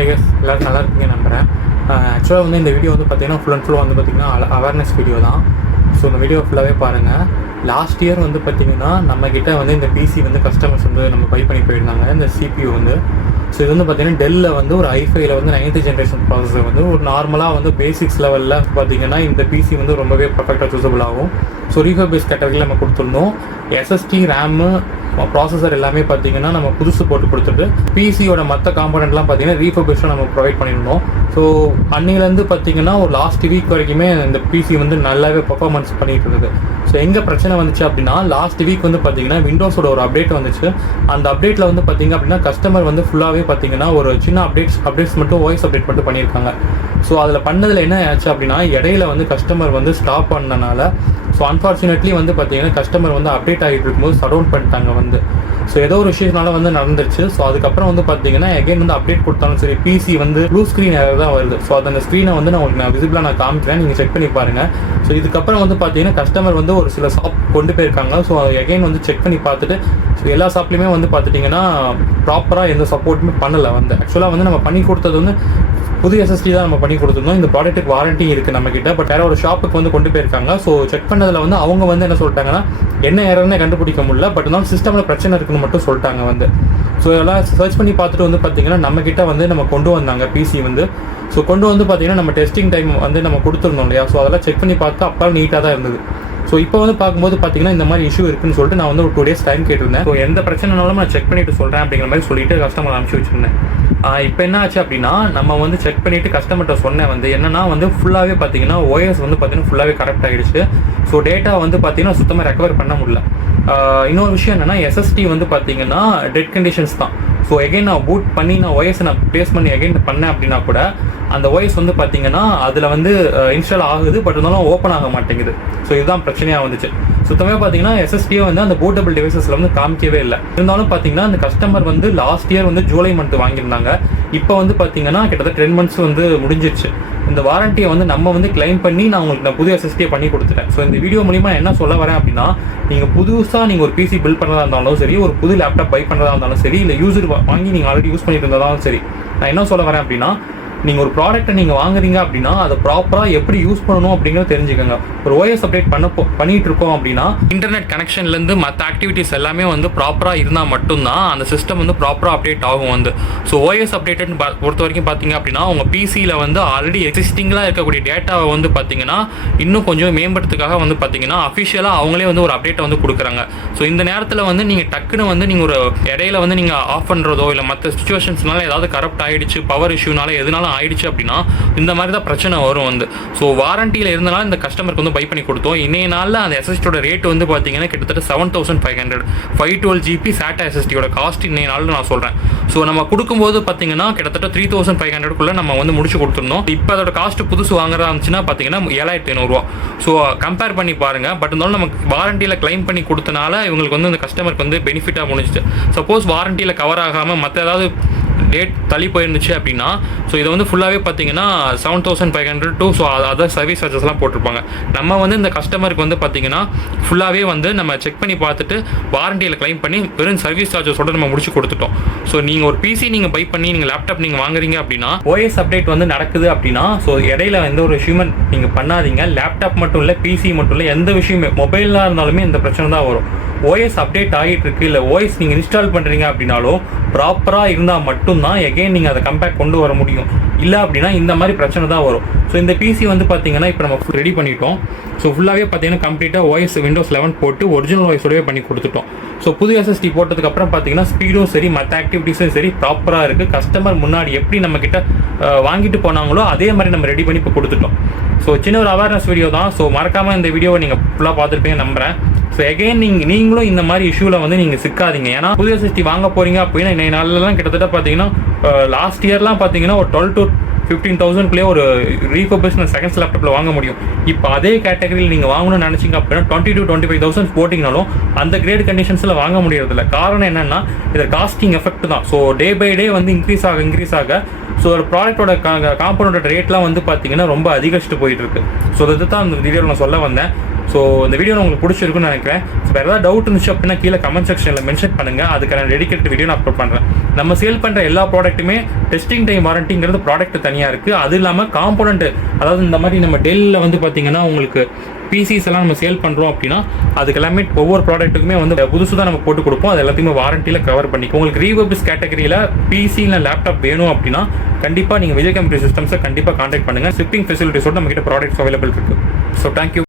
எல்லோரும் நல்லா இருப்பீங்க நம்புகிறேன். ஆக்சுவலாக வந்து இந்த வீடியோ வந்து பார்த்திங்கன்னா ஃபுல் அண்ட் ஃபுல் வந்து பார்த்திங்கன்னா அவேர்னஸ் வீடியோ தான். ஸோ இந்த வீடியோ ஃபுல்லாகவே பாருங்கள். லாஸ்ட் இயர் வந்து பார்த்திங்கன்னா நம்மக்கிட்ட வந்து இந்த பிசி வந்து கஸ்டமர்ஸ் வந்து நம்ம பை பண்ணி போயிருந்தாங்க. இந்த CPU வந்து ஸோ இது வந்து பார்த்திங்கன்னா டெல்லில் வந்து ஒரு i5ல வந்து 9th ஜென்ரேஷன் ப்ராசஸர் வந்து ஒரு நார்மலாக வந்து பேசிக்ஸ் லெவலில் பார்த்திங்கன்னா இந்த பிசி வந்து ரொம்பவே பர்ஃபெக்டாக சூஸபிள் ஆகும். ஸோ ரீஃபர்பிஷ் கேட்டகரியில் நம்ம கொடுத்துருந்தோம். SSD ரேமு ப்ராசஸர் எல்லாமே பார்த்திங்கன்னா நம்ம புதுசு போட்டு கொடுத்துட்டு பிசியோட மற்ற காம்பனண்ட்லாம் பார்த்திங்கன்னா ரீஃபர்பிஷாக நம்ம ப்ரொவைட் பண்ணியிருந்தோம். ஸோ அன்னிலேருந்து பார்த்திங்கன்னா ஒரு லாஸ்ட் வீக் வரைக்குமே இந்த பிசி வந்து நல்லாவே பர்ஃபார்மன்ஸ் பண்ணிட்டு இருந்தது. ஸோ எங்கே பிரச்சனை வந்துச்சு அப்படின்னா லாஸ்ட் வீக் வந்து பார்த்திங்கன்னா விண்டோஸோட ஒரு அப்டேட் வந்துச்சு. அந்த அப்டேட்டில் வந்து பார்த்திங்க அப்படின்னா கஸ்டமர் வந்து ஃபுல்லாகவே பார்த்திங்கன்னா ஒரு சின்ன அப்டேட்ஸ் மட்டும் வாய்ஸ் அப்டேட் மட்டும் பண்ணியிருக்காங்க. ஸோ அதில் பண்ணதில் என்ன ஆச்சு அப்படின்னா இடையில வந்து கஸ்டமர் வந்து ஸ்டாப் பண்ணனால ஸோ அன்ஃபார்ச்சுனேட்லி வந்து பார்த்திங்கன்னா கஸ்டமர் வந்து அப்டேட் ஆகிட்டு இருக்கும்போது ஷட் டவுன் பண்ணிட்டாங்க வந்து. ஸோ ஏதோ ஒரு விஷயத்தினால வந்து நடந்துருச்சு. ஸோ அதுக்கப்புறம் வந்து பார்த்தீங்கன்னா எகைன் வந்து அப்டேட் கொடுத்தாலும் சரி பிசி வந்து ப்ளூ ஸ்க்ரீன் தான் வருது. ஸோ அந்த ஸ்க்ரீனை வந்து நான் விசிபிளாக நான் காமிக்கிறேன், நீங்கள் செக் பண்ணி பாருங்கள். ஸோ இதுக்கப்புறம் வந்து பார்த்தீங்கன்னா கஸ்டமர் வந்து ஒரு சில ஷாப் கொண்டு போயிருக்காங்க. ஸோ எகைன் வந்து செக் பண்ணி பார்த்துட்டு ஸோ எல்லா ஷாப்லையுமே வந்து பார்த்துட்டிங்கன்னா ப்ராப்பராக எந்த சப்போர்ட்டுமே பண்ணலை வந்து. ஆக்சுவலாக வந்து நம்ம பண்ணி கொடுத்தது வந்து புது SSD தான் நம்ம பண்ணி கொடுத்துருந்தோம். இந்த ப்ராடக்ட்டுக்கு வாரண்ட்டி இருக்குது நம்மக்கிட்ட. பட் வேற ஒரு ஷாப்புக்கு வந்து கொண்டு போயிருக்காங்க. ஸோ செக் பண்ணதில் வந்து அவங்க வந்து என்ன சொல்லிட்டாங்கன்னா என்ன எரர்னே கண்டுபிடிக்க முடியல, பட் இருந்தாலும் சிஸ்டமில் பிரச்சனை இருக்குன்னு மட்டும் சொல்லிட்டாங்க வந்து. ஸோ எல்லாம் சர்ச் பண்ணி பார்த்துட்டு வந்து பார்த்திங்கன்னா நம்மக்கிட்ட வந்து நம்ம கொண்டு வந்தாங்க பிசி வந்து. ஸோ கொண்டு வந்து பார்த்திங்கன்னா நம்ம டெஸ்டிங் டைம் வந்து நம்ம கொடுத்துருந்தோம் இல்லையா. ஸோ அதெல்லாம் செக் பண்ணி பார்த்து அப்போ நீட்டாக தான் இருந்தது. ஸோ இப்போ வந்து பார்க்கும்போது பார்த்தீங்கன்னா இந்த மாதிரி இஷ்யூ இருக்குன்னு சொல்லிட்டு நான் வந்து ஒரு 2 days டைம் கேட்டிருந்தேன். ஸோ எந்த பிரச்சனைனாலும் நான் செக் பண்ணிவிட்டு சொல்கிறேன் அப்படிங்கிற மாதிரி சொல்லிட்டு கஸ்டமர் அனுப்பிச்சி வச்சுருந்தேன். இப்போ என்ன ஆச்சு அப்படின்னா நம்ம வந்து செக் பண்ணிவிட்டு கஸ்டமர்கிட்ட சொன்னேன் வந்து என்னன்னா வந்து ஃபுல்லாகவே பார்த்தீங்கன்னா OS வந்து பார்த்தீங்கன்னா ஃபுல்லாகவே கரெக்ட் ஆகிடுச்சு. ஸோ டேட்டா வந்து பார்த்தீங்கன்னா சுத்தமாக ரெக்கவர் பண்ண முடியல. இன்னொரு விஷயம் என்னென்னா SSD வந்து பார்த்தீங்கன்னா டெட் கண்டிஷன்ஸ் தான். ஸோ எகைன் நான் பூட் பண்ணி நான் OS நான் ப்ளேஸ் பண்ணி எகைன் பண்ணேன் அப்படின்னா கூட அந்த OS வந்து பார்த்தீங்கன்னா அதில் வந்து இன்ஸ்டால் ஆகுது, பட் இருந்தாலும் ஓப்பன் ஆக மாட்டேங்குது. ஸோ இதுதான் பிரச்சனையாக வந்துச்சு. சுத்தமாக பார்த்தீங்கன்னா SSDயை வந்து அந்த பூட்டபிள் டிவைசஸில் வந்து காமிக்கவே இல்லை. இருந்தாலும் பார்த்தீங்கன்னா அந்த கஸ்டமர் வந்து லாஸ்ட் இயர் வந்து ஜூலை மந்த் வாங்கியிருந்தாங்க. இப்போ வந்து பார்த்தீங்கன்னா கிட்டத்தட்ட 10 months வந்து முடிஞ்சிருச்சு. இந்த வாரண்டியை வந்து நம்ம வந்து கிளைம் பண்ணி நான் உங்களுக்கு நான் புது SSDயை பண்ணி கொடுத்துட்டேன். ஸோ இந்த வீடியோ மூலிமா நான் என்ன சொல்ல வரேன் அப்படின்னா நீங்கள் புதுசாக நீங்கள் ஒரு பிசி பில்ட் பண்ணுறதா இருந்தாலும் சரி, ஒரு புது லேப்டாப் பை பண்ணுறதா இருந்தாலும் சரி, இல்லை யூஸர் வாங்கி நீங்கள் ஆல்ரெடி யூஸ் பண்ணிட்டு இருந்தாலும் சரி, நான் என்ன சொல்ல வரேன் அப்படின்னா நீங்கள் ஒரு ப்ராடக்ட்டை நீங்கள் வாங்குறீங்க அப்படின்னா அதை ப்ராப்பராக எப்படி யூஸ் பண்ணணும் அப்படிங்கிறத தெரிஞ்சுக்கோங்க. ஒரு OS அப்டேட் பண்ணிட்டு இருக்கோம் அப்படின்னா இன்டர்நெட் கனெக்ஷன்லேருந்து மற்ற ஆக்டிவிட்டீஸ் எல்லாமே வந்து ப்ராப்பராக இருந்தால் மட்டும்தான் அந்த சிஸ்டம் வந்து ப்ராப்பராக அப்டேட் ஆகும் வந்து. ஸோ OS அப்டேட்னு பொறுத்த வரைக்கும் பார்த்தீங்க அப்படின்னா உங்கள் பிசியில் வந்து ஆல்ரெடி எக்ஸிஸ்டிங்காக இருக்கக்கூடிய டேட்டாவை வந்து பார்த்தீங்கன்னா இன்னும் கொஞ்சம் மேம்படுத்துக்காக வந்து பார்த்தீங்கன்னா அஃபிஷியலாக அவங்களே வந்து ஒரு அப்டேட்டை வந்து கொடுக்குறாங்க. ஸோ இந்த நேரத்தில் வந்து நீங்கள் டக்குன்னு வந்து நீங்கள் ஒரு இடையில வந்து நீங்கள் ஆஃப் பண்ணுறதோ இல்லை மற்ற சுச்சுவேஷன்ஸ்னால ஏதாவது கரப்ட் ஆகிடுச்சு, பவர் இஷ்யூனால எதுனாலும் ஆயிடுச்சு அப்படின்னா இந்த மாதிரி தான் பிரச்சனை வரும் வந்து. ஸோ வாரண்டியில் இருந்தனால இந்த கஸ்டமருக்கு வந்து பை பண்ணி கொடுத்தோம். இன்னைய நாளில் அந்த SSDயோட ரேட் வந்து பார்த்தீங்கன்னா கிட்டத்தட்ட 7500 512GB SATA SSDயோட காஸ்ட் இன்னைய நாளில் நான் சொல்கிறேன். ஸோ நம்ம கொடுக்கும்போது பார்த்தீங்கன்னா கிட்டத்தட்ட 3500 நம்ம வந்து முடிச்சு கொடுத்துருந்தோம். இப்போ அதோட காஸ்ட் புதுசு வாங்குறதா இருந்துச்சுன்னா பார்த்தீங்கன்னா 7500. ஸோ கம்பேர் பண்ணி பாருங்கள். பட் இருந்தாலும் நமக்கு வாரண்டியில் கிளைம் பண்ணி கொடுத்தனால இவங்களுக்கு வந்து அந்த கஸ்டமருக்கு வந்து பெனிஃபிட்டாக முடிஞ்சிச்சு. சப்போஸ் வாரண்டியில் கவர் ஆகாமல் மற்ற ஏதாவது டேட் தள்ளி போயிருந்துச்சு அப்படின்னா ஸோ இதை வந்து ஃபுல்லாகவே பார்த்தீங்கன்னா 7500 ஸோ அதர் சர்வீஸ் சார்ஜஸ்லாம் போட்டிருப்பாங்க. நம்ம வந்து இந்த கஸ்டமருக்கு வந்து பார்த்தீங்கன்னா ஃபுல்லாகவே வந்து நம்ம செக் பண்ணி பார்த்துட்டு வாரண்டியில் கிளைம் பண்ணி வெறும் சர்வீஸ் சார்ஜஸோட நம்ம முடிச்சு கொடுத்துட்டோம். ஸோ நீங்கள் ஒரு பிசி நீங்கள் பை பண்ணி நீங்கள் லேப்டாப் நீங்கள் வாங்குறீங்க அப்படின்னா OS அப்டேட் வந்து நடக்குது அப்படின்னா ஸோ இடையில எந்த ஒரு விஷயமும் நீங்கள் பண்ணாதீங்க. லேப்டாப் மட்டும் இல்லை, பிசி மட்டும் இல்லை, எந்த விஷயமே மொபைலாக இருந்தாலுமே இந்த பிரச்சனை தான் வரும். OS அப்டேட் ஆகிட்டு இருக்கு, இல்லை OS நீங்கள் இன்ஸ்டால் பண்ணுறீங்க அப்படின்னாலும் ப்ராப்பராக இருந்தால் மட்டும்தான் எகைன் நீங்கள் அதை கம்பேர் கொண்டு வர முடியும். இல்லை அப்படின்னா இந்த மாதிரி பிரச்சனை தான் வரும். ஸோ இந்த பிசி வந்து பார்த்தீங்கன்னா இப்போ நம்ம ரெடி பண்ணிட்டோம். ஸோ ஃபுல்லாகவே பார்த்தீங்கன்னா கம்ப்ளீட்டாக OS Windows 11 போட்டு ஒரிஜினல் OS-ஓடவே பண்ணி கொடுத்துட்டோம். ஸோ புது SSD போட்டதுக்கப்புறம் பார்த்தீங்கன்னா ஸ்பீடும் சரி மற்ற ஆக்டிவிட்டீஸும் சரி ப்ராப்பராக இருக்குது. கஸ்டமர் முன்னாடி எப்படி நம்மக்கிட்ட வாங்கிட்டு போனாங்களோ அதே மாதிரி நம்ம ரெடி பண்ணி இப்போ கொடுத்துட்டோம். ஸோ சின்ன ஒரு அவேர்னஸ் வீடியோ தான். ஸோ மறக்காமல் இந்த வீடியோவை நீங்கள் ஃபுல்லாக பார்த்துருப்பீங்க நம்புகிறேன். ஸோ எகைன் நீங்களும் இந்த மாதிரி இஷ்யூவில் வந்து நீங்கள் சிக்காதீங்க. ஏன்னா புது SSD வாங்க போகிறீங்க அப்படின்னா இன்னைய நாளிலலாம் கிட்டத்தட்ட பார்த்தீங்கன்னா லாஸ்ட் இயர்லாம் பார்த்தீங்கன்னா ஒரு 12 to 15,000 ஒரு ரீஃபர்பிஷ்டு செகண்ட்ஸ் லேப்டாப்பில் வாங்க முடியும். இப்போ அதே கேட்டகரியில் நீங்கள் வாங்கணும்னு நினச்சிங்க அப்படின்னா 20 to 25,000 போட்டிங்கனாலும் அந்த கிரேட் கண்டிஷன்ஸில் வாங்க முடியறதில்ல. காரணம் என்னென்னா இது காஸ்டிங் எஃபெக்ட் தான். ஸோ டே பை டே வந்து இன்க்ரீஸ் ஆக ஸோ ஒரு ப்ராடக்டோட காம்பனோட ரேட்லாம் வந்து பார்த்தீங்கன்னா ரொம்ப அதிகரிச்சுட்டு போயிட்டு இருக்கு. ஸோ அதை தான் அந்த வீடியோவில் நான் சொல்ல வந்தேன். ஸோ இந்த வீடியோ உங்களுக்கு பிடிச்சிருக்குன்னு நினைக்கிறேன். ஸோ வேறு ஏதாவது டவுட் இருந்துச்சு அப்படின்னா கீழே கமெண்ட் செக்ஷனில் மென்ஷன் பண்ணுங்கள். அதுக்கான டெடிகேட்டட் வீடியோ நான் அப்லோட் பண்ணுறேன். நம்ம சேல் பண்ணுற எல்லா ப்ராடக்ட்டுமே டெஸ்டிங் டைம் வாரண்டிங்கிறது ப்ராடக்ட் தனியாக இருக்குது. அது இல்லாமல் காம்போனன்ட், அதாவது இந்த மாதிரி நம்ம டெல்லில் வந்து பார்த்தீங்கன்னா உங்களுக்கு பிசிஸ் எல்லாம் நம்ம சேல் பண்ணுறோம் அப்படின்னா அதுக்கு எல்லாமே ஒவ்வொரு ப்ராடக்ட்டுக்குமே வந்து புதுசு தான் நம்ம போட்டு கொடுப்போம். அது எல்லாத்தையுமே வாரண்டியில் கவர் பண்ணிக்கும். உங்களுக்கு ரீவர்பிஸ் கேட்டகரியில் பிசி இல்லை லேப்டாப் வேணும் அப்படின்னா கண்டிப்பாக நீங்கள் விஜய் கம்ப்யூட்டர் சிஸ்டம்ஸை கண்டிப்பாக கான்டாக்ட் பண்ணுங்கள். ஷிப்பிங் ஃபெசிலிட்டிஸோடு நம்மகிட்ட ப்ராடக்ட்ஸ் அவைலபிள் இருக்குது. So thank you.